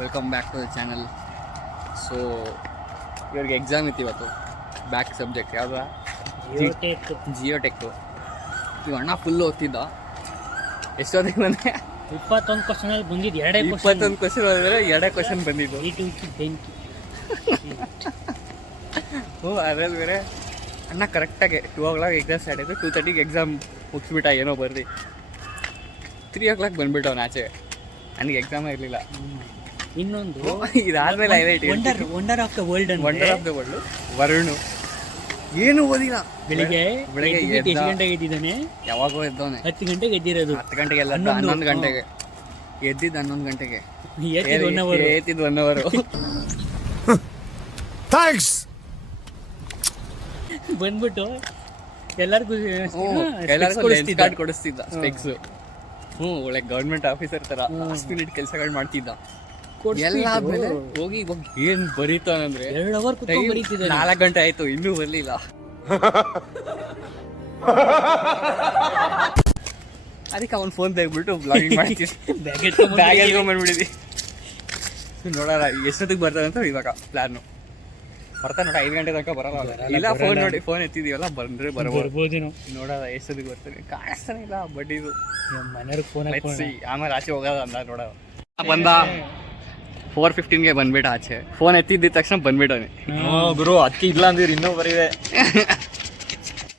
Welcome back to the channel. So ಇವ್ರಿಗೆ exam ಇತ್ತು ಇವತ್ತು. ಬ್ಯಾಕ್ ಸಬ್ಜೆಕ್ಟ್ ಯಾವ್ದು? ಜಿಯೋಟೆಕ್ಕು. ಇವು ಅಣ್ಣ ಫುಲ್ ಓದ್ತಿದ್ದ. ಎಷ್ಟೊತ್ತಿಗೆ ಬಂದರೆ 21 ಕ್ವಶನಲ್ಲಿ ಬಂದಿದ್ದು 21 ಕ್ವಶನ್ ಓದಿದ್ರೆ 2 ಕ್ವಶನ್ ಬಂದಿದ್ದು. ಹ್ಞೂ ಅದ್ರಲ್ಲಿ ಬೇರೆ ಅಣ್ಣ ಕರೆಕ್ಟಾಗಿ 2 o'clock ಎಕ್ಸಾಮ್ ಸ್ಟಾರ್ಟ್ ಆಯಿತು. 2:30 ಎಕ್ಸಾಮ್ ಮುಗಿಸ್ಬಿಟ್ಟ ಏನೋ ಬರ್ದು 3 o'clock ಬಂದ್ಬಿಟ್ಟು ಅವ್ನು ಆಚೆ. ನನಗೆ ಎಕ್ಸಾಮೇ ಇರಲಿಲ್ಲ. ಇನ್ನೊಂದು ಇದಾದ್ಮೇಲೆ highlight wonder of the world ವರುಣು ಏನು ಓದಿಲ್ಲ. ಬೆಳಿಗ್ಗೆ ಎಷ್ಟು ಗಂಟೆಗೆ ಎದ್ದಿದ್ದಾನೆ? ಯಾವಾಗೋ ಎದ್ದವನೆ. 10 ಗಂಟೆಗೆ ಎದ್ದಿರೋದು. 10 ಗಂಟೆಗೆ ಎಲ್ಲ 11 ಗಂಟೆಗೆ ಎದ್ದಿದ್ದು. 11 ಗಂಟೆಗೆ ಏತಿದ್ದು 1 hour. ಥ್ಯಾಂಕ್ಸ್ ಬಂದ್ಬಿಟ್ಟು ಎಲ್ಲರಿಗೂ ಕಾರ್ಡ್ ಕೊಡಿಸ್ತಿದ್ದ ಸ್ಪೆಕ್ಸ್. ಒಳ್ಳೆ ಗೌರ್ಮೆಂಟ್ ಆಫೀಸರ್ ತರ ಮಿನಿಟ್ ಕೆಲಸಗಳು ಮಾಡ್ತಿದ್ದ. ಎಲ್ಲ ಆದ್ಮೇಲೆ ಹೋಗಿ ಇವಾಗ ಏನ್ ಬರೀತಾನಂದ್ರೆ 2 hour ಕೂತ್ಕೊಂಡು ಬರೀತಿದ್ದಾನೆ. 4 ಗಂಟೆ ಆಯ್ತು ಇನ್ನೂ ಬರ್ಲಿಲ್ಲ. ಅದಕ್ಕೆ ಅವ್ನು ಫೋನ್ ತೆಗ್ಬಿಟ್ಟು ಬ್ಲಾಗಿಂಗ್ ಮಾಡ್ತೀವಿ. ಬ್ಯಾಗ್ ಎಲ್ಕೊಂಡ್ಬಂದ್ಬಿಟ್ಟಿದ್ವಿ. ನೋಡೋಣ ಎಷ್ಟೊತ್ತಿಗೆ ಬರ್ತಾರಂತ ಇವಾಗ ಪ್ಲಾನು. ಬರ್ತಾ ನೋಡಿ 5 ಗಂಟೆ ತನಕ ಬರೋಲ್ಲ. ಇಲ್ಲ ಫೋನ್ ನೋಡಿ ಫೋನ್ ಎತ್ತಿದೀವಲ್ಲ ಬಂದ್ರೆ ಬರ್ಬೋದು. ನೋಡೋಣ ಎಷ್ಟೊತ್ತಿಗೆ ಬರ್ತಾನೆ. ಕಾಣಿಸ್ತಾನೆ ಇಲ್ಲ. ಬಟ್ ಇದು ಮನೆಯವ್ರಿಗೆ ಫೋನ್ ಆಮೇಲೆ ಆಚೆ ಹೋಗೋದ ಅಂದ. ನೋಡ ಬಂದ 4:15 ಬಂದ್ಬಿಟ್ಟ ಆಚೆ. ಫೋನ್ ಎತ್ತಿದ್ದ ತಕ್ಷಣ ಬಂದ್ಬಿಟ್ಟವನೆ. ಗುರು ಅದಕ್ಕೆ ಇಲ್ಲ ಅಂದಿರಿ ಇನ್ನೂ ಬರೀದೆ.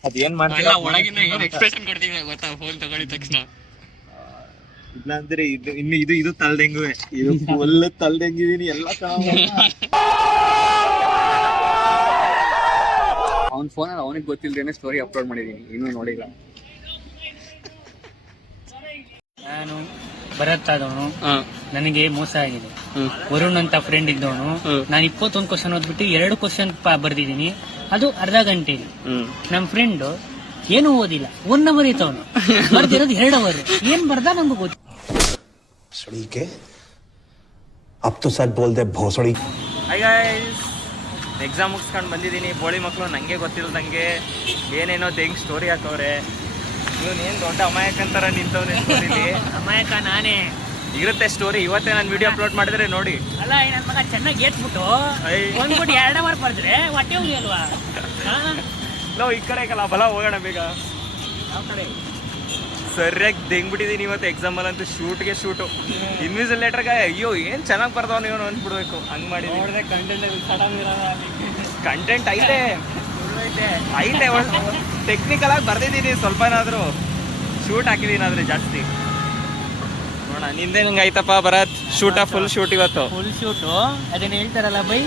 ಅದೇನ್ ಮಾಡ್ತಿಲ್ಲ ಒಳಗಿಂದ ಏನು ಎಕ್ಸ್ಪ್ರೆಷನ್ ಕೊಡ್ತೀವಿ ಗೊತ್ತಾ ಫೋನ್ ತಗೊಂಡಿದ ತಕ್ಷಣ. ಇಲ್ಲ ಅಂದ್ರೆ ಇದು ತಲ್ಡೆಂಗುವೆ. ಇದು ಫುಲ್ ತಲ್ಡೆಂಗಿದೀನಿ ಎಲ್ಲ. ಅವ್ನ ಫೋನಲ್ಲಿ ಅವನಿಗೆ ಗೊತ್ತಿಲ್ಲದೇನೆ ಸ್ಟೋರಿ ಅಪ್ಲೋಡ್ ಮಾಡಿದೀನಿ. ಇನ್ನೂ ನೋಡಿಲ್ಲ. ನಾನು ಭರತ್ ಆದವನು. ನನಗೆ ಮೋಸ ಆಗಿದೆ. ವರುಣ್ ಅಂತ ಫ್ರೆಂಡ್ ಇದ್ದವನು. ನಾನು 21 ಕ್ವಶನ್ ಓದ್ಬಿಟ್ಟು 2 ಕ್ವಶನ್ ಬರ್ದಿದ್ದೀನಿ. ಅದು ಅರ್ಧ ಗಂಟೆಲಿ. ನಮ್ ಫ್ರೆಂಡ್ ಏನು ಓದಿಲ್ಲ 1 hour ಇತ್ತವನು. ಬರ್ದಿರೋದು 2 hour. ಏನ್ ಬರ್ದ ನಂಗೂ ಗೊತ್ತಿಲ್ಲ. अब तो सच बोल दे भोसड़ी. ಹಾಯ್ ಗೈಸ್, ಎಕ್ಸಾಮ್ ಮುಗಿಸ್ಕೊಂಡು ಬಂದಿದ್ದೀನಿ. ಬೋಳಿ ಮಕ್ಕಳು ನನಗೆ ಗೊತ್ತಿಲ್ದಂಗೆ ಏನೇನೋ ಹೆಂಗೆ ಸ್ಟೋರಿ ಹಾಕವ್ರೆ. ಇವನು ಏನು ದೊಡ್ಡ ಅಮಾಯಕಂತರ ನಿಂತವ್ರೆ ಸ್ಟೋರಿಲಿ. ಅಮಾಯಕ ನಾನೇ ಇರುತ್ತೆ ಸ್ಟೋರಿ. ಇವತ್ತೇ ನಾನು ವಿಡಿಯೋ ಅಪ್ಲೋಡ್ ಮಾಡಿದ್ರೆ ನೋಡಿ. ಅಲ್ಲ ನನ್ನ ಮಗ ಚೆನ್ನಾಗಿ ಏಟ್ಬಿಟ್ಟು ಒಂದ್ಬಿಟ್ಟು 2 hour ಬರ್ದ್ರೆ ಹೊಟ್ಟೆ ಹೋಗಿ ಅಲ್ವಾ? ನಾವು ಈ ಕಡೆ ಕಲ್ಲ ಬಲ ಹೋಗೋಣ ಬೇಗ. ಯಾವ ಕಡೆ? ಸರಿಯಾಗಿ ದೆಂಗ್ಬಿಟ್ಟಿದ್ದೀನಿ ಇವತ್ತು ಎಕ್ಸಾಮಲ್ಲಂತೂ. ಶೂಟ್ಗೆ ಶೂಟು. ಇನ್ವಿಜಿಲೇಟರ್ಗೆ ಅಯ್ಯೋ ಏನು ಚೆನ್ನಾಗಿ ಬರ್ದವನು ಇವನು ಅಂದ್ಬಿಡ್ಬೇಕು. ಹಂಗೆ ಮಾಡಿ ಕಂಟೆಂಟ್ ಐತೆ ಟೆಕ್ನಿಕಲ್ ಆಗಿ ಬರ್ದಿದ್ದೀನಿ. ಸ್ವಲ್ಪನಾದರೂ ಶೂಟ್ ಹಾಕಿದ್ದೀನಿ ಆದರೆ ಜಾಸ್ತಿ. ನೋಡೋಣ ನಿಂದೆ ನಂಗೆ ಆಯ್ತಪ್ಪ ಭರತ್. ಫುಲ್ ಶೂಟ್ ಇವತ್ತು. Full shoot. ಅದನ್ನ ಹೇಳ್ತಾರಲ್ಲ ಬೈ,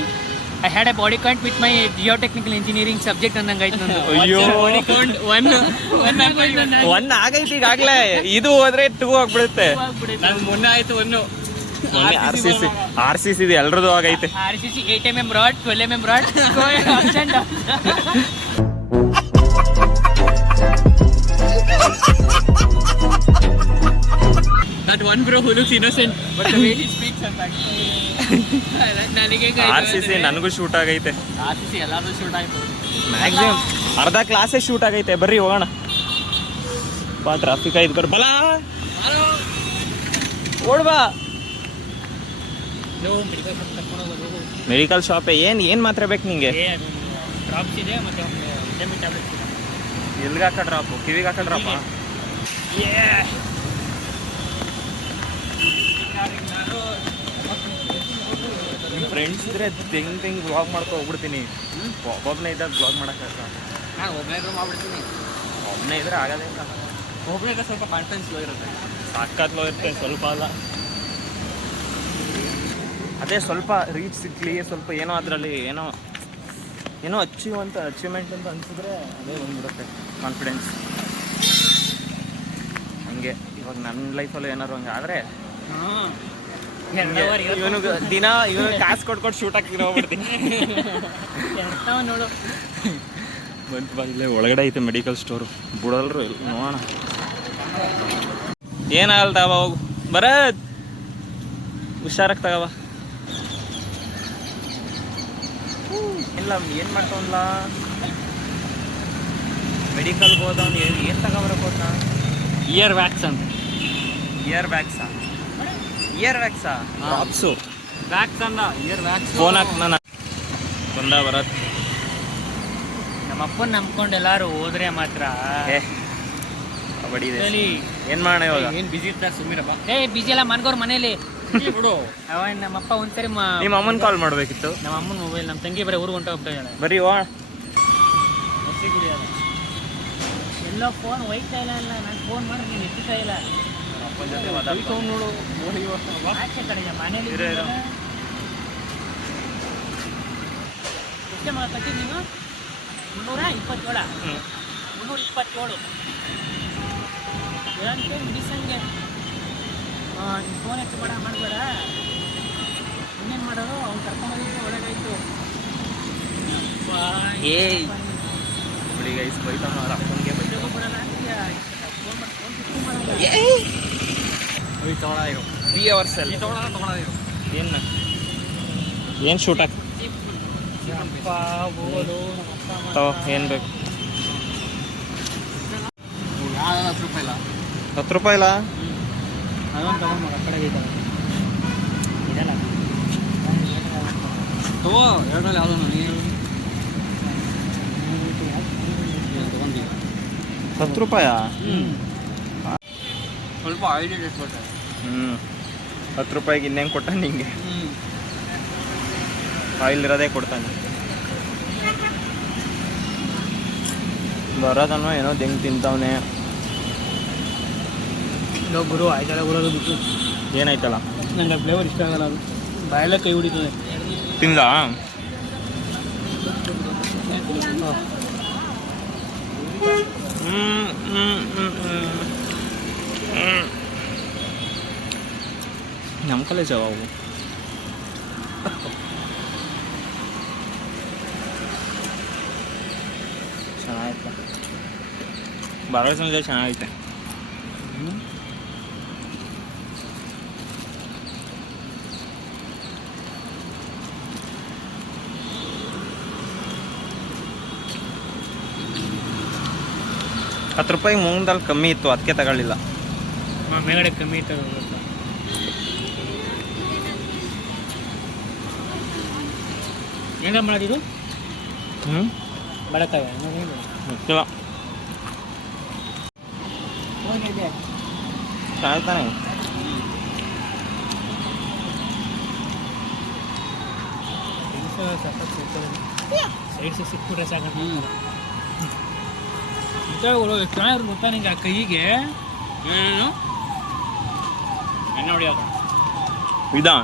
I had a body count with my geotechnical engineering subject ಅನ್ನಂಗೆ ಆಯ್ತು ನಂದು. ಅಯ್ಯೋ ಒನ್ ಆಗೈತಿ ಈಗಾಗಲೇ. ಇದು ಹೋದ್ರೆ 2 ಆಗ್ಬಿಡುತ್ತೆ. ಮೊನ್ನೆ ಆಯ್ತು 1. RCC ಇದೆ ಎಲ್ರದ್ದು ಆಗೈತೆ. RCC 8 mm rod, 12 mm rod. That one bro who looks innocent, but the way he speaks and back. RCC ನನಗೂ ಶೂಟ್ ಆಗೈತೆ. RCC ಎಲ್ಲಾದ್ರೂ ಶೂಟ್ ಆಯ್ತು. ಮ್ಯಾಕ್ಸಿಮಮ್ ಅರ್ಧ ಕ್ಲಾಸೇ ಶೂಟ್ ಆಗೈತೆ. ಬರ್ರಿ ಹೋಗೋಣ. ಬಾ ಟ್ರಾಫಿಕ್ ಆಯ್ತು. ಬರ್ ಬಲ ಓಡ್ಬಾ. ಮೆಡಿಕಲ್ ಶಾಪೇ. ಏನು ಮಾತ್ರ ಬೇಕು ನಿಂಗೆ? ಡ್ರಾಪ್ಸ್ ಇದೆ ಮತ್ತೆ ವಿಟಮಿನ್ ಟ್ಯಾಬ್ಲೆಟ್ಸ್ ಇದೆ. ಎಲ್ಲಿಗೆ ಹಾಕ ಡ್ರಾಪು? ಕಿವಿಗೆ ಹಾಕ ಡ್ರಾಪ? ನಿಮ್ಮ ಫ್ರೆಂಡ್ಸ್ ಇದ್ರೆ ತೆಂಗ್ ವ್ಲಾಗ್ ಮಾಡ್ಕೊ ಹೋಗ್ಬಿಡ್ತೀನಿ. ಒಬ್ಬನೇ ಇದ್ದಾಗ ವ್ಲಾಗ್ ಮಾಡೋಕ್ಕಾಗ? ನಾನು ಒಬ್ಬನೇ ಇದ್ರೆ ಮಾಡ್ಬಿಡ್ತೀನಿ. ಒಬ್ಬನೇ ಇದ್ರೆ ಆಗೋದೇ ಇಲ್ಲ. ಒಬ್ಬನೇ ಇದ್ರೆ ಸ್ವಲ್ಪ ಕಾನ್ಫಿಡೆನ್ಸ್ ಲೋ ಇರುತ್ತೆ. ಸಾಕತ್ ಲೋ ಇರುತ್ತೆ. ಸ್ವಲ್ಪ ಅಲ್ಲ, ಅದೇ ಸ್ವಲ್ಪ ರೀಚ್ ಸಿಕ್ಕಲಿ, ಸ್ವಲ್ಪ ಏನೋ ಅದರಲ್ಲಿ ಏನೋ ಅಚೀವ್ಮೆಂಟ್ ಅಂತ ಅನಿಸಿದ್ರೆ ಅದೇ ಬಂದ್ಬಿಡುತ್ತೆ ಕಾನ್ಫಿಡೆನ್ಸ್. ಹಂಗೆ ಇವಾಗ ನನ್ನ ಲೈಫಲ್ಲೂ ಏನಾರು ಹಂಗೆ ಆದರೆ ಇವನಿಗೆ ದಿನ ಕಾಸು ಕೊಟ್ಕೊಟ್ಟು ಶೂಟ್ ಹಾಕಿ ಹೋಗ್ಬಿಡ್ತೀನಿ. ನೋಡು ಬಂತು ಇಲ್ಲೇ ಒಳಗಡೆ ಐತೆ ಮೆಡಿಕಲ್ ಸ್ಟೋರು. ಬಿಡೋಲ್ರು ನೋಡೋಣ. ಏನಾಗಲ್ತಾವ ಹೋಗು ಬರತ್. ಹುಷಾರಾಗಿ ತಗವ. ಇಲ್ಲ ಏನು ಮಾಡ್ತಾವಲ್ಲ ಮೆಡಿಕಲ್ಗೆ ಹೋದವನು. ಏನು ತಗೊಬರಕ್ಕೆ ಹೋದ? ಇಯರ್ ವ್ಯಾಕ್ಸ್ ಅಂತ. ಇಯರ್ ವ್ಯಾಕ್ಸಾ? ಡ್ರಾಪ್ಸು. ವ್ಯಾಕ್ಸ್ ಅಲ್ಲ, ಇಯರ್ ವ್ಯಾಕ್ಸ್. ಫೋನ್ ಹಾಕ್ ನಾನು ಬಂದ ಬರತ್. ನಮ್ಮ ಅಪ್ಪನ ನಂಬ್ಕೊಂಡು ಎಲ್ಲಾರು ಹೋದ್ರೆ ಮಾತ್ರ ಕಬಡ್ಡಿ ಇದೆ. ಸರಿ. ಏನ್ ಮಾಡೋಣ ಇವಾಗ? ಏನ್ ಬಿಸಿ ಇರ್ತಾರೆ ಸುಮ್ಮಿರಪ್ಪ. ಬಿಜಿ ಎಲ್ಲ ಮನ್ಗೋರ್ ಮನೇಲಿ ಬಿಡು. ನಮ್ಮಪ್ಪ ಒಂದ್ಸರಿ ನಿಮ್ಮ ಅಮ್ಮನ್ ಕಾಲ್ ಮಾಡ್ಬೇಕಿತ್ತು. ನಮ್ಮ ಅಮ್ಮನ ಮೊಬೈಲ್ ನಮ್ಮ ತಂಗಿ ಬರೀ ಊರಿಗೆ ಹೊಂಟ ಹೋಗ್ತಾ ಇದ್ದಾಳೆ. ಬರೀ ವಾ ಎಲ್ಲೋ ಫೋನ್ ಒಯ್ತಾ ಇಲ್ಲ. ನಾನು ಫೋನ್ ಮಾಡಿ ನೀನು ಎತ್ತಾ ಇಲ್ಲ. ಅಪ್ಪನ ಜೊತೆ ಮಾತಾಡ್ತಾ ನೋಡು. ಆಚೆ ಕಡೆ ಮನೇಲಿ ಇರು, ಇರು. ಎಷ್ಟೇ ಕಟ್ಟಿದ್ದು ನೀವು? 327. 327 ಏನಂತೆ ಮಿಡಿಸಂಗೆ. ನಿಮ್ಮ ಫೋನ್ ಎತ್ತು ಬೇಡ, ಮಾಡಬೇಡ. ಇನ್ನೇನು ಮಾಡೋದು? ಅವ್ನು ಕರ್ಕೊಂಡೋಗಿದ್ದು ಒಳಗಾಯ್ತು. ಏಯ್ ಬಿಡಿ ಗೈಸ್, ಬೈತಾನ ಅವ್ರ ಅಪ್ಪನಿಗೆ ಬೈತಾನ. ಫೋನ್ ಮಾಡಿ ಫೋನ್ ಪಿಕ್ ಮಾಡಲ್ಲ. ತಗೊಳ ಇರು. 3 hours ಅಲ್ಲಿ ತಗೊಳ ಇರು. ಏನು ಶೂಟ್ ಹಾಕಿ ಅಪ್ಪ ಹೋಗೋದು ನಮ್ಮ ಅಪ್ಪ ತಗೋ, ಏನು ಬೇಕು? 10 ರೂಪಾಯಿ ಇಲ್ಲ. 10 ರೂಪಾಯಿ ಇಲ್ಲ. ಅದೊಂದು ತಗೊಂಡು ಆ ಕಡೆಗೆ ಇದ್ದಾವೆ ಇದೆಲ್ಲ ತಗೋ, ಎರಡರಲ್ಲಿ ಯಾವ್ದು ನೀನು ತಗೊಂಡಿಲ್ಲ. 10 ರೂಪಾಯಾ? ಸ್ವಲ್ಪ ಐಡಿಯಾ ಇಟ್ಬಿಟ್ಟೆ. 10 ರೂಪಾಯಿಗೆ ಇನ್ನೇನು ಕೊಟ್ಟ ನಿಂಗೆ? ಆಯಿಲ್ ಇರೋದೇ ಕೊಡ್ತಾನೆ. ಬರೋದನ್ನು ಏನೋ ಹೆಂಗೆ ತಿಂತವನೆ. ಗುರು ಆಯ್ತಲ್ಲ ಬರೋದು ಬಿಟ್ಟು ಏನಾಯ್ತಲ್ಲ? ನಂಗೆ ಫ್ಲೇವರ್ ಇಷ್ಟ ಆಗಲ್ಲ. ಅದು ಬಾಯೆಲ್ಲ ಕೈ ಹೊಡಿತದೆ. ತಿಂದ ನಮ್ಮ ಕಾಲೇಜ್ ಅವು ಚೆನ್ನಾಗೈತೆ. ಬಾಗಲಕೋಟೆ ಚೆನ್ನಾಗೈತೆ. ₹10 ಮೂಂಗಲ್ ಕಮ್ಮಿ ಇತ್ತು, ಅದಕ್ಕೆ ತಗೊಳ್ಳಿಲ್ಲ. ಮೇಗಡೆ ಕಮ್ಮಿ ಇತ್ತು. ಹೆಂಗ ಮಾಡೋದಿದು? ಬಡತವೆ ಗೊತ್ತಿಲ್ಲ. ಚೆನ್ನಾಗ್ತಾನೆ. ಸೈಡ್ಸ್ ಸಿಕ್ಬಿಟ್ರೆ ಸಾಕು. ಚೆನ್ನಾಗಿರೋ ಗೊತ್ತಾ ನಿಂಗೆ? ಆ ಕೈಗೆ ಏನು ಎಣ್ಣೆ ಹೊಡಿಯೋದು. ಇದಾ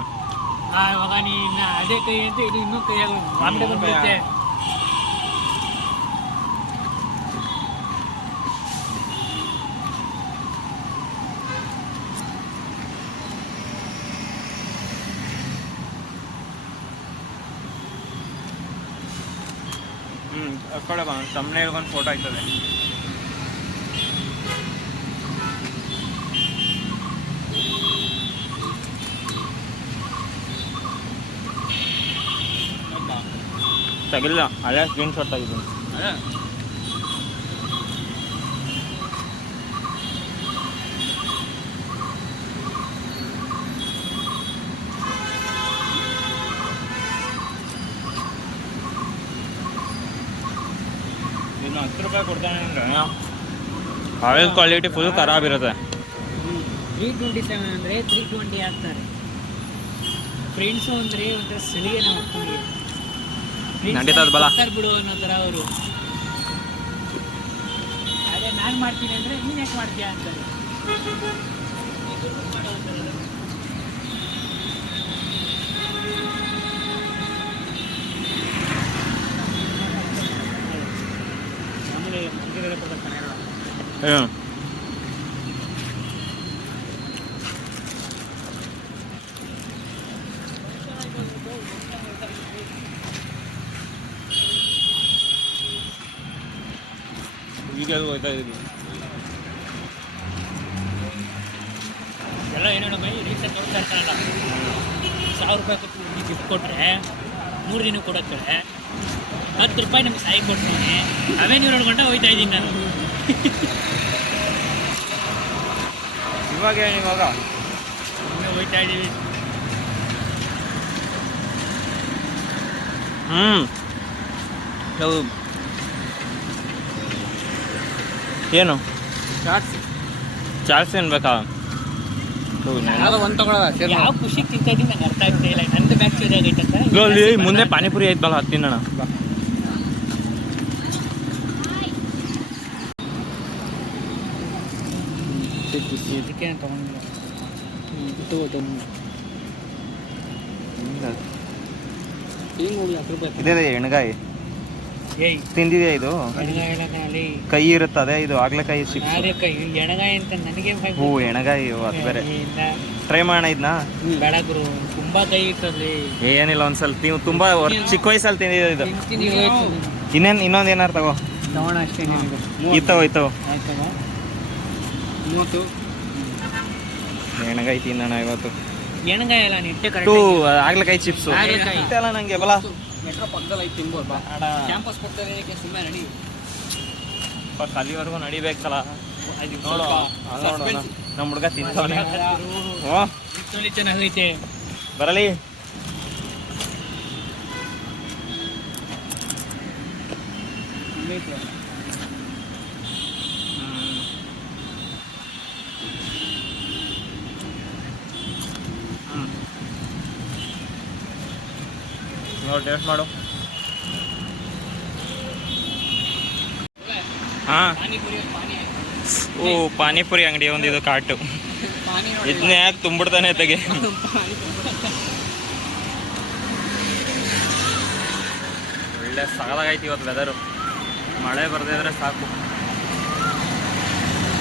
ಇವಾಗ ನೀನು ಅದೇ ಕೈ ಅಂತ ಇದು ಇನ್ನೂ ಕೈಯಾಗ ಮಾಮಿಡೆ ಬಂದ್ಬಿಡುತ್ತೆ. ಆ ಕಡೆ ಬಾ, ತಮ್ಮನೇ ಒಂದು ಫೋಟೋ ಆಯ್ತದೆ. ತೆಗಿಲ್ಲ, ಅಲ್ಲೇ ಸ್ಕ್ರೀನ್ ಶಾಟ್ ತೆಗಿದ್ದೀನಿ. ಅದೇ ಇನ್ನು 10 ರೂಪಾಯಿ ಕೊಡ್ತಾನೆ ಅಂದರೆ ಆಯಿಲ್ ಕ್ವಾಲಿಟಿ ಫುಲ್ ಖರಾಬ್ ಇರುತ್ತೆ. 327 ಅಂದರೆ 320 ಹಾಕ್ತಾರೆ. ಫ್ರೆಂಡ್ಸು ಅಂದರೆ ಒಂಥರ ಸಲಿಗೆ ನಾವು ಹಾಕ್ತೀವಿ. ನಡೀತದ ಬಲ ಬಿಡು ಅನ್ನೋ ಥರ ಅವರು. ಅದೇ ನಾನು ಮಾಡ್ತೀನಿ ಅಂದರೆ ನೀನು ಯಾಕೆ ಮಾಡ್ತೀಯಾ ಅಂತಾರೆ. ಆಮೇಲೆ ಮಂದಿರ ಕೊಡ್ತಾನೆ ಏನು ಈಗ ಹೋಗ್ತಾ ಇದ್ದೀವಿ. ಎಲ್ಲ ಏನೇನೋ ಮೈ ರೀಸೆಂಟ್ ಹೋಗ್ತಾ ಇರ್ತಾನಲ್ಲ, 1000 ರೂಪಾಯಿ ಕೊಟ್ಟು ಗಿಫ್ಟ್ ಕೊಟ್ಟರೆ 3 ದಿನ ಕೊಡೋಕ್ಕೆ 10 ರೂಪಾಯಿ ನಮ್ಗೆ ಸಾಯಿ ಕೊಡ್ತೀನಿ. ಅವೇನು 2 ಗಂಟೆ ಹೋಗ್ತಾ ಇದ್ದೀನಿ ನಾನು. ಇವಾಗ ಹೋಗ್ತಾ ಇದ್ದೀವಿ. ಏನು ಚಾರ್ಜ್ ಏನ್ ಬೇಕಾ? ಯಾವ್ದೋ ಒಂದು ತಗೊಳ್ಳೋಣ ಯಾವ ಖುಷಿ ತಿಂತಾ ಇದೀನಿ ನಂಗೆ ಅರ್ಥ ಆಗ್ತಾ ಇಲ್ಲ. ನಂದು ಬ್ಯಾಕ್ ಚೂರಿ ಆಗೈತಂತ ಅಲ್ಲಿ ಮುಂದೆ ಪಾನಿಪುರಿ ಐತ್ಬಲ್ಲ ಹತ್ತು ತಿನ್ನೋಣ. ಅದಕ್ಕೆ ತಗೊಂಡಿಲ್ಲ. ಇದೇ ಎಣ್ಗಾಯಿ ಏಯ್ ತಿಂದಿದೆ ಇದು. ಎಣಗಾಯಿ ಅಲ್ಲಿ ಕೈ ಇರುತ್ತದೆ ಇದು ಆಗ್ಲಕಾಯಿ ಚಿಪ್ಸ್. ಎಣಗಾಯಿ ಅಂತ ನನಗೆ ಹೂ ಎಣಗಾಯಿ ಅದು ಬೇರೆ. ಟ್ರೈ ಮಾಡೋಣ ಇದನ್ನ. ಬೇಡ ಗುರು, ತುಂಬಾ ಕೈ ಇರ್ತದೆ. ಏನಿಲ್ಲ ಒಂದ್ಸಲ ನೀವು ತುಂಬಾ ಚಿಕ್ಕ ವಯಸ್ಸಲ್ಲಿ ತಿಂದಿದೆ ಇದು. ಇನ್ನೊಂದು ಏನಾರು ತಗೋ. ತಗೋಣ ಅಷ್ಟೇ. ಇತ್ತವ ಆಯ್ತವ 30 ಎಣಗಾಯಿ ತಿನ್ನೋಣ ಇವತ್ತು. ಎಣಗಾಯಿ ಅಲ್ಲ ನಿಟ್ಟೆ ಟೂ ಆಗ್ಲಕಾಯಿ ಚಿಪ್ಸ್ ಅಲ್ಲ ನಂಗೆ ಬಲ ಮೆಟ್ರೋ ಪಕ್ಕದಲ್ಲಿ ಐತಿ ತಿನ್ಬೋದು ಬಾ. ಕ್ಯಾಂಪಸ್ ಕೊಡ್ತಾರೆ ಸುಮ್ಮನೆ ನಡಿ. ಅಲ್ಲಿವರೆಗೂ ನಡಿಬೇಕಲ್ಲ. ನೋಡು ನಮ್ಮ ಹುಡುಗ ತಿಂತವನೆ. ಚೆನ್ನಾಗೈತೆ ಬರಲಿ. ನೋಡಿ ಟೇಸ್ಟ್ ಮಾಡು. ಹಾಂ ಓ ಪಾನಿಪುರಿ ಅಂಗಡಿ ಒಂದಿದು ಕಾರ್ಟು. ಇದನ್ನೇ ಯಾಕೆ ತುಂಬಿಡ್ತಾನೆ ತೆಗೆ. ಒಳ್ಳೆ ಸಗದಾಗೈತಿ ಇವತ್ತು ವೆದರು. ಮಳೆ ಬರ್ದಿದ್ರೆ ಸಾಕು.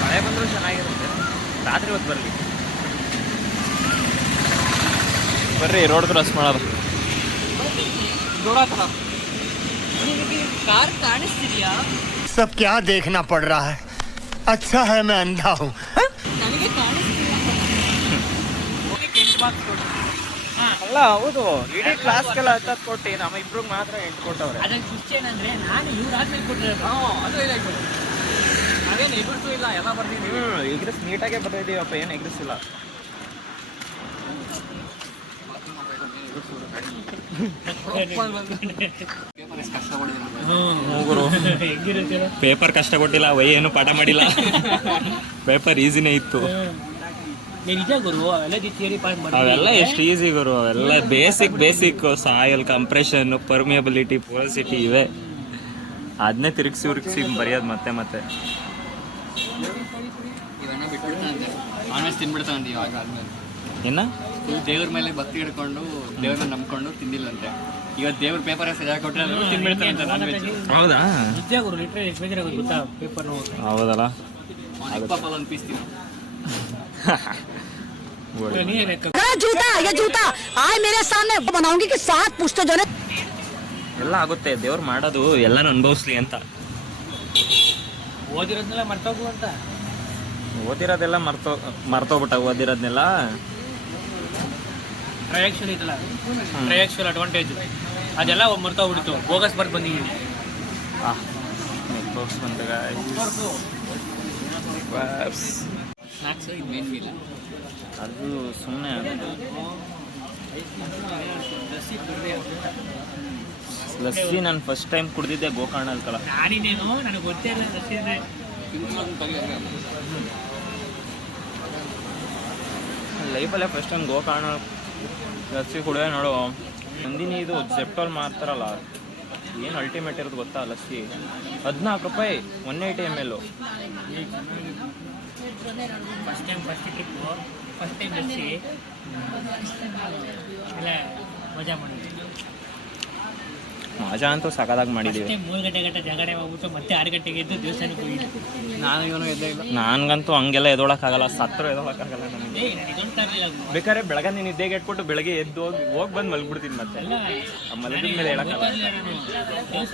ಮಳೆ ಬಂದರೂ ಚೆನ್ನಾಗಿರುತ್ತೆ. ರಾತ್ರಿ ಹೊತ್ತು ಬರಲಿ. ಬರ್ರಿ ರೋಡ್ ಕ್ರಾಸ್ ಮಾಡೋದು. ಕಾರ್ ಕಾಣಿಸ್ತಿದ್ಯಾ? सब क्या देखना पड़ रहा है? अच्छा है मैं अंधा हूँ. ನನಗೆ ಕಾಣಿಸ್ತಿಲ್ಲ. ಅಲ್ಲ ಹೌದು, ಇಡೀ ಕ್ಲಾಸ್ಗೆಲ್ಲ 10 ಕೊಟ್ಟು ನಮ್ಮ ಇಬ್ರಿಗೆ ಮಾತ್ರ 8 ಕೊಟ್ಟವ್ರೆ. ಅದಕ್ಕೆ ಖುಷಿ ಏನಂದ್ರೆ ನಾನು ಇವ್ರಾದ್ಮೇಲೆ ಕೊಟ್ಟಿರೋದು. ಅದು ಇದಾಯ್ತು. ನಾವೇನು ಎದುರ್ಸೂ ಇಲ್ಲ, ಎಲ್ಲ ಬರ್ತಿದ್ದೀವಿ. ಎಗ್ರೆಸ್ ನೀಟಾಗೆ ಬರ್ತಿದ್ದೀವಪ್ಪ, ಏನು ಎಗ್ರೆಸಿಲ್ಲ. ಪೇಪರ್ ಕಷ್ಟ ಕೊಟ್ಟಿಲ್ಲ, ಏನು ಪಾಠ ಮಾಡಿಲ್ಲ. ಪೇಪರ್ ಈಸಿನೇ ಇತ್ತು. ನಿಜ ಗುರು, ಅವೆಲ್ಲ ಥಿಯರಿ ಪಾಸ್ ಮಾಡಿ. ಅವೆಲ್ಲ ಎಷ್ಟು ಈಸಿ ಗುರು, ಅವೆಲ್ಲ ಬೇಸಿಕ್ ಸಾಯಿಲ್ ಕಂಪ್ರೆಷನ್, ಪರ್ಮಿಯಬಿಲಿಟಿ, ಪೋರಸಿಟಿ ಇವೆ. ಅದನ್ನೇ ತಿರುಗಿಸಿ ಬರೆಯೋದು ಮತ್ತೆ ಇವನ್ನ ಬಿಟ್ಬಿಡ್ತಾನಂತೆ, ಆನ್ವೇಸ್ ತಿನ್ಬಿಡ್ತಾನಂತೆ ಇವಾಗ ಆದ್ಮೇಲೆ. ಏನ ದೇವ್ರ ಮೇಲೆ ಭಕ್ತಿ ಹಿಡ್ಕೊಂಡು ದೇವ್ರನ್ನ ನಂಬ್ಕೊಂಡು ತಿಂದಿಲ್ಲಂತೆ. ಇವತ್ತು ದೇವ್ರ ಪೇಪರ್ ಸರಿಯಾಗಿ ಕೊಟ್ಟರೆ ತಿನ್ಬಿಡ್ತಾನಂತೆ ನಾನ್ ವೆಜ್. ಹೌದಾ? ನಿಜ ಗುರು, ಲಿಟ್ರಲಿ ಎಷ್ಟು ಬೇಜಾರಾಗೋದು ಗೊತ್ತಾ ಪೇಪರ್ ನೋಡಿ. ಹೌದಲ್ಲ, ಪಾಪಲ್ಲಿ ಒಂದು ಪೀಸ್ ತಿನ್ನು. जूता ये जूता आए मेरे सामने बनाऊंगी कि 7 पुश्ते जो ಎಲ್ಲ ಆಗುತ್ತೆ, ದೇವ್ರು ಮಾಡೋದು ಎಲ್ಲಾನು ಅನುಭವಿಸ್ಲಿ ಅಂತ. ಓದಿರೋದ್ನೆಲ್ಲ ಮರ್ತೋಗು ಅಂತ. ಓದಿರೋದೆಲ್ಲ ಮರ್ತೋಗ್ಬಿಟ್ಟ. ಓದಿರೋದ್ನೆಲ್ಲ ಟ್ರಯಾಕ್ಚುಲ್ ಐತಲ್ಲ, ಟ್ರಯಾಕ್ಚುಲ್ ಅಡ್ವಾಂಟೇಜ್ ಅದೆಲ್ಲ ಮರ್ತೋಗ್ಬಿಡ್ತು. ಬೋಗಸ್ ಬರ್ದು ಬಂದಿದ್ದೀನಿ. ಸ್ನಾಕ್ಸ್ ಇದು ಮೇನ್ ಮೀಲ್. ಅದು ಸುಮ್ಮನೆ ಲಸ್ಸಿ ನಾನು ಫಸ್ಟ್ ಟೈಮ್ ಕುಡ್ದಿದ್ದೆ ಗೋಕರ್ಣಲ್ಲಿ ಕಲ. ನಾನಿನೇನು ನನಗೆ ಗೊತ್ತೇ ಇಲ್ಲ ಲಸ್ಸಿ ಅಂದ್ರೆ. ಲೈಫಲ್ಲೇ ಫಸ್ಟ್ ಟೈಮ್ ಗೋಕರ್ಣ ಲಸ್ಸಿ ಕುಡಿಯೋ ನೋಡು. ನಂದಿನಿ ಇದು ಜೆಪ್ಟೋಲ್ ಮಾರ್ತಾರಲ್ಲ, ಏನು ಅಲ್ಟಿಮೇಟ್ ಇರೋದು ಗೊತ್ತಾ ಲಸ್ಸಿ. 14 ರೂಪಾಯಿ 180 ml. First trip, first time lassi ಎಲ್ಲ ಮಜಾ ಮಾಡಿದ್ವಿ. ಮಜಾ ಅಂತೂ ಸಖತ್ತಾಗಿ ಮಾಡಿದ್ದೀವಿ. 3 ಗಂಟೆ ಜಗಡೆ ಹೋಗ್ಬಿಟ್ಟು ಮತ್ತೆ 6 ಗಂಟೆಗೆ ಎದ್ದು ದೇವಸ್ಥಾನಕ್ಕೆ ಹೋಗಿದ್ವಿ. ನಾನು ಇವನು ಎದ್ದೇ ಇಲ್ಲ. ನನಗಂತೂ ಹಂಗೆಲ್ಲ ಎದೊಳಕ್ಕಾಗಲ್ಲ, ಸತ್ರ ಎದೊಳಕ್ಕಾಗಲ್ಲ ನನಗೆ. ನನಗೆ ಇಲ್ಲ. ಬೇಕಾದ್ರೆ ಬೆಳಗ್ಗೆ ನೀನು ನಿದ್ದೆಗೆ ಇಟ್ಬಿಟ್ಟು ಬೆಳಗ್ಗೆ ಎದ್ದು ಹೋಗಿ ಬಂದು ಮಲ್ಬಿಡ್ತೀನಿ ಮತ್ತೆ. ಮಲಗಿದ ಮೇಲೆ ಹೇಳಕ್ಕಲ್ಲ.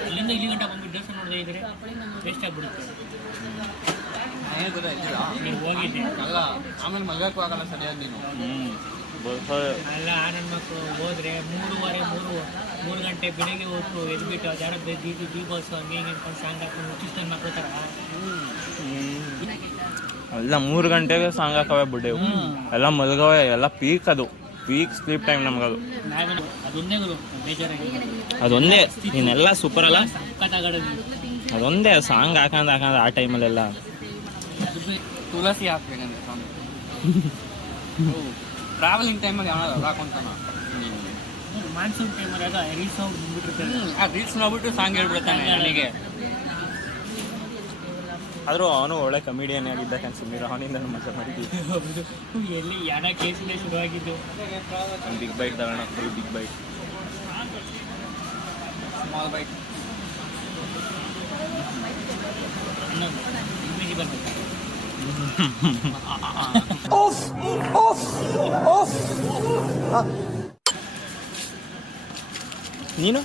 ಅಲ್ಲಿಂದ ಇಲ್ಲಿ ಗಂಟೆ ಬಂದ್ಬಿಟ್ಟು ದೇವಸ್ಥಾನ ನೋಡದೇ ಇದ್ರೆ ವೇಸ್ಟ್ ಆಗ್ಬಿಡುತ್ತೆ. ನೀನು ಹೋಗಿದ್ದೆ ಅಲ್ಲ, ಆಮೇಲೆ ಮಲ್ಗಕ್ಕೂ ಆಗಲ್ಲ ಸರಿಯಾಗಿ ನೀನು. ಅಲ್ಲ, ನನ್ನ ಮಕ್ಕಳು ಹೋದ್ರೆ 3 ಗಂಟೆ ಬೆಳಿಗ್ಗೆ ಹೊತ್ತು ಎದ್ಬಿಟ್ಟು ಅದಾರ ಬಸ್ಸು ಹಂಗೆ ಹಿಂಗೆ ಅನ್ಕೊಂಡು ಸಾಂಗ್ ಹಾಕೊಂಡು ಹುಚ್ಚಿಸ್ತಾನ ಮಕ್ಕಳು ಥರ. ಎಲ್ಲ 3 ಗಂಟೆಗೆ ಸಾಂಗ್ ಹಾಕವೆ ಬಿಟ್ಟೆವು. ಎಲ್ಲ ಮಲ್ಗವೆ, ಎಲ್ಲ ಪೀಕ್ ಅದು. ಪೀಕ್ ಸ್ಲೀಪ್ ಟೈಮ್ ನಮ್ಗದು. ಅದೊಂದೇ ಗುರು ಬೇಜಾರಾಗಿ ಅದೊಂದೇ ಇನ್ನೆಲ್ಲ ಸೂಪರ್ ಅಲ್ಲ, ಸಕ್ಕತ್ತಾಗಾಡೋದು. ಅದೊಂದೇ ಸಾಂಗ್ ಹಾಕಂದು ಆ ಟೈಮಲ್ಲೆಲ್ಲ. ತುಳಸಿ ಹಾಕ್ಬೇಕಂದ್ರೆ ಟ್ರಾವೆಲಿಂಗ್ ಟೈಮಲ್ಲಿ ಯಾವ ಹಾಕೊಂತಾನ ಮಾನ್ಸೂನ್ ಟೈಮಲ್ಲಿ ಆಗ ರೀಲ್ಸ್ ಬಂದ್ಬಿಟ್ಟಿರ್ತಾರೆ. ಆ ರೀಲ್ಸ್ ನೋಡ್ಬಿಟ್ಟು ಸಾಂಗ್ ಹೇಳ್ಬಿಡ್ತಾನೆ ನನಗೆ. ಆದರೂ ಅವನು ಒಳ್ಳೆ ಕಮಿಡಿಯನ್ ಆಗಿದ್ದ ಸುಮ್ಮನೆ ಅವನಿಂದ ಮಜಾ ಮಾಡಿದ್ವಿ. ಎಲ್ಲಿ ಯಾರ ಕೇಸಿಂದ ಶುರುವಾಗಿದ್ದು. ಬಿಗ್ ಬೈಟ್ ತಗೋಣ, full big bite. Small bite image ಬರ್ಬೇಕು. ನೀನು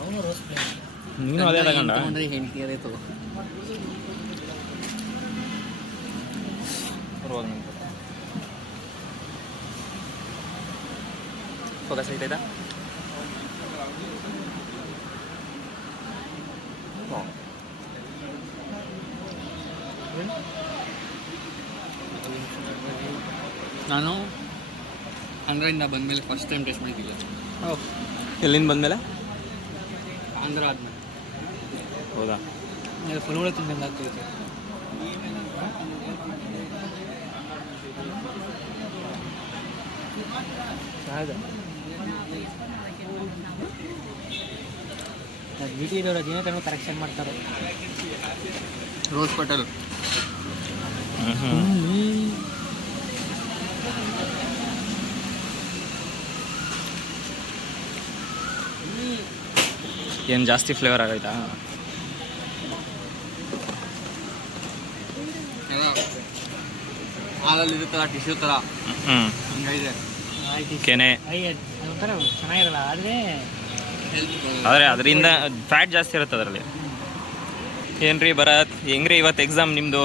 ಅವನು ರೋಸ್ ಪ್ಲೇ ನೀನು ಅದೇ ತಗೊಂಡ? ಹೆಂಡತಿ ಅದೇ ತಗೋ. ಫೋಕಸ್ ಐತೈತಾ? ನಾನು ಆಂಧ್ರದಿಂದ ಬಂದಮೇಲೆ ಫಸ್ಟ್ ಟೈಮ್ ಟೇಸ್ಟ್ ಮಾಡಿದ್ದಿಲ್ಲ. ಎಲ್ಲಿಂದ ಬಂದಮೇಲೆ? ಆಂಧ್ರ ಆದ್ಮೇಲೆ. ಹೌದಾ? ಫುಲ್ಗಳು ತಿಂದಂಗೆ ಆಗ್ತೈತೆ. ವಿಡಿಯೋದವ್ರು ಅದೇನೋ ತರ ಕರೆಕ್ಷನ್ ಮಾಡ್ತಾರೆ. ರೋಸ್ ಪಟಲ್ ಏನು ಜಾಸ್ತಿ ಫ್ಲೇವರ್ ಆಗೈತಾ? ಹಾಲಲ್ಲಿ ಇರುತ್ತಲ್ಲ ಟಿಶ್ಯೂ ಥರ ಹಂಗೈದೆ. ಕೆನೆ ಅದೊಂಥರ ಚೆನ್ನಾಗಿರಲ್ಲ, ಆದರೆ ಆದರೆ ಅದರಿಂದ ಫ್ಯಾಟ್ ಜಾಸ್ತಿ ಇರುತ್ತೆ ಅದರಲ್ಲಿ. ಏನ್ರಿ ಭರತ್, ಹೆಂಗ್ರಿ ಇವತ್ತು ಎಕ್ಸಾಮ್ ನಿಮ್ಮದು?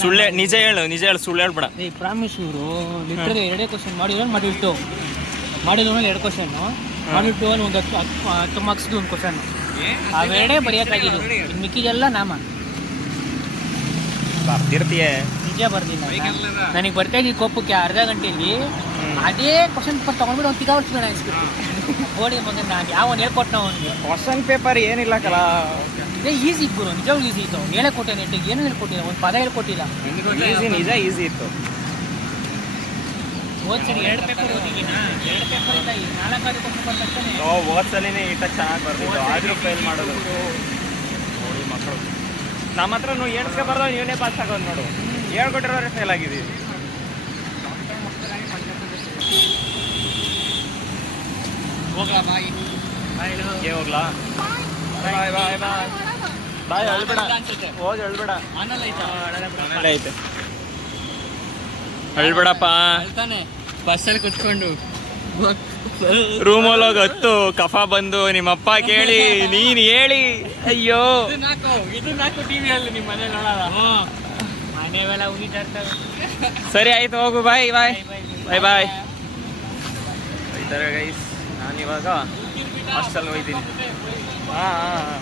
ಸುಳ್ಳು ನಿಜ ಹೇಳು ಸುಳ್ಳು ಹೇಳ್ಬೇಡ. ಈ ಪ್ರಾಮಿಸ್ ಇವರು ಲಿಟ್ರಲಿ 2 ಕ್ವಶನ್ ಮಾಡಿಬಿಟ್ಟು ಮಾಡಿದ್ರು 2 ಕ್ವಶನ್ ಮಾಡಿಬಿಟ್ಟು ಒಂದು 10 ಮಾರ್ಕ್ಸ್ದು ಒಂದು ಕ್ವಶನ್ ಅವೆರಡೇ ಬರೆಯೋಕ್ಕಾಗಿದ್ದು. ಮಿಕ್ಕಿದೆಲ್ಲ ನಾಮ ಬರ್ತಿರ್ತೀಯ. ನಿಜ ಬರ್ದಿಲ್ಲ ನನಗೆ ಬರ್ತಾ ಇದ್ದ ಕೋಪಕ್ಕೆ ಅರ್ಧ ಗಂಟೆಯಲ್ಲಿ ಅದೇ ಕ್ವಶನ್ ಪೇಪರ್ ತೊಗೊಂಡ್ಬಿಟ್ಟು ಒಂದು ತಿಗಾವರ್ಸ್ ಬೇಡ ಅನಿಸ್ಬಿಟ್ಟು ಬೋರ್ಡಿಗೆ ಮಗ ನಾನು ಯಾವನು ಹೇಳ್ಕೊಟ್ಟ ಅವನಿಗೆ ಕ್ವಶನ್ ಪೇಪರ್ ಏನಿಲ್ಲ ಕಲ. ಇದೇ ಈಸಿ ಇತ್ತು, ನಿಜವಾಗ್ಲೂ ಈಸಿ ಇತ್ತು. ಹೇಳೇ ಕೊಟ್ಟೆ ನೆಟ್ಟಿಗೆ ಏನು ಹೇಳ್ಕೊಟ್ಟಿಲ್ಲ, ಒಂದು ಪದ ಹೇಳ್ಕೊಟ್ಟಿಲ್ಲ. ನಿಜ ಈಸಿ ಇತ್ತು. ಹೋದ್ ಸರಿ 2 ಪೇಪರ್ ಓದಿದ್ದೀನ, 2 ಪೇಪರಿಂದ 4-5 ಕ್ವಶನ್ ಬರ್ತಾನೆ. ಓದ್ಸಲಿನೇ ಈಟ ಚೆನ್ನಾಗಿ ಬರ್ತಿತ್ತು, ಆದರೂ ಫೇಲ್ ಮಾಡೋದು ನೋಡಿ ಮಕ್ಕಳು. ನಮ್ಮ ಹತ್ರ ನೀವು ಹೇಳ್ಸ್ಕೊ ಬರ್ದೋ ಇವನೇ ಪಾಸ್ ಆಗೋದು ನೋಡು, ಹೇಳ್ಕೊಟ್ಟಿರೋರೆ ಫೇಲ್ ಆಗಿದ್ದೀವಿ. ಹೋಗ್ಲಾ ಬಾಯ್ ಹೋಗ್ಲಾ? ಬಾಯ್ ಬಾಯ್ ಬಾಯ್ ಬಾಯ್. ಹೇಳ್ಬೇಡ, ಹೋಗಿ ಹೇಳ್ಬೇಡ. ಐತೆ ಹೇಳ್ಬೇಡಪ್ಪ. ಹೇಳ್ತಾನೆ ಬಸ್ಸಲ್ಲಿ ಕುತ್ಕೊಂಡು ರೂಮಲ್ಲಿ ಹೋಗಿ ಹತ್ತು ಕಫ ಬಂದು ನಿಮ್ಮಪ್ಪ ಕೇಳಿ ನೀನು ಹೇಳಿ ಅಯ್ಯೋ ಇದು ನಾಲ್ಕು ಟಿವಿಯಲ್ಲಿ ನಿಮ್ಮ ಮನೆ ನೋಡಲ್ಲ. ಮನೆವೆಲ್ಲ ಉಗಿತಾ ಇರ್ತವೆ. ಸರಿ ಆಯ್ತು, ಹೋಗು. ಬಾಯ್ ಬಾಯ್ ಬಾಯ್ ಬಾಯ್. ಹೋಯ್ತಾರೆ ಗೈಸ್, ನಾನಿವಾಗ ಹಾಸ್ಟೆಲ್ಗೆ ಹೋಗ್ತೀನಿ. ಹಾಂ ಹಾಂ ಹಾಂ.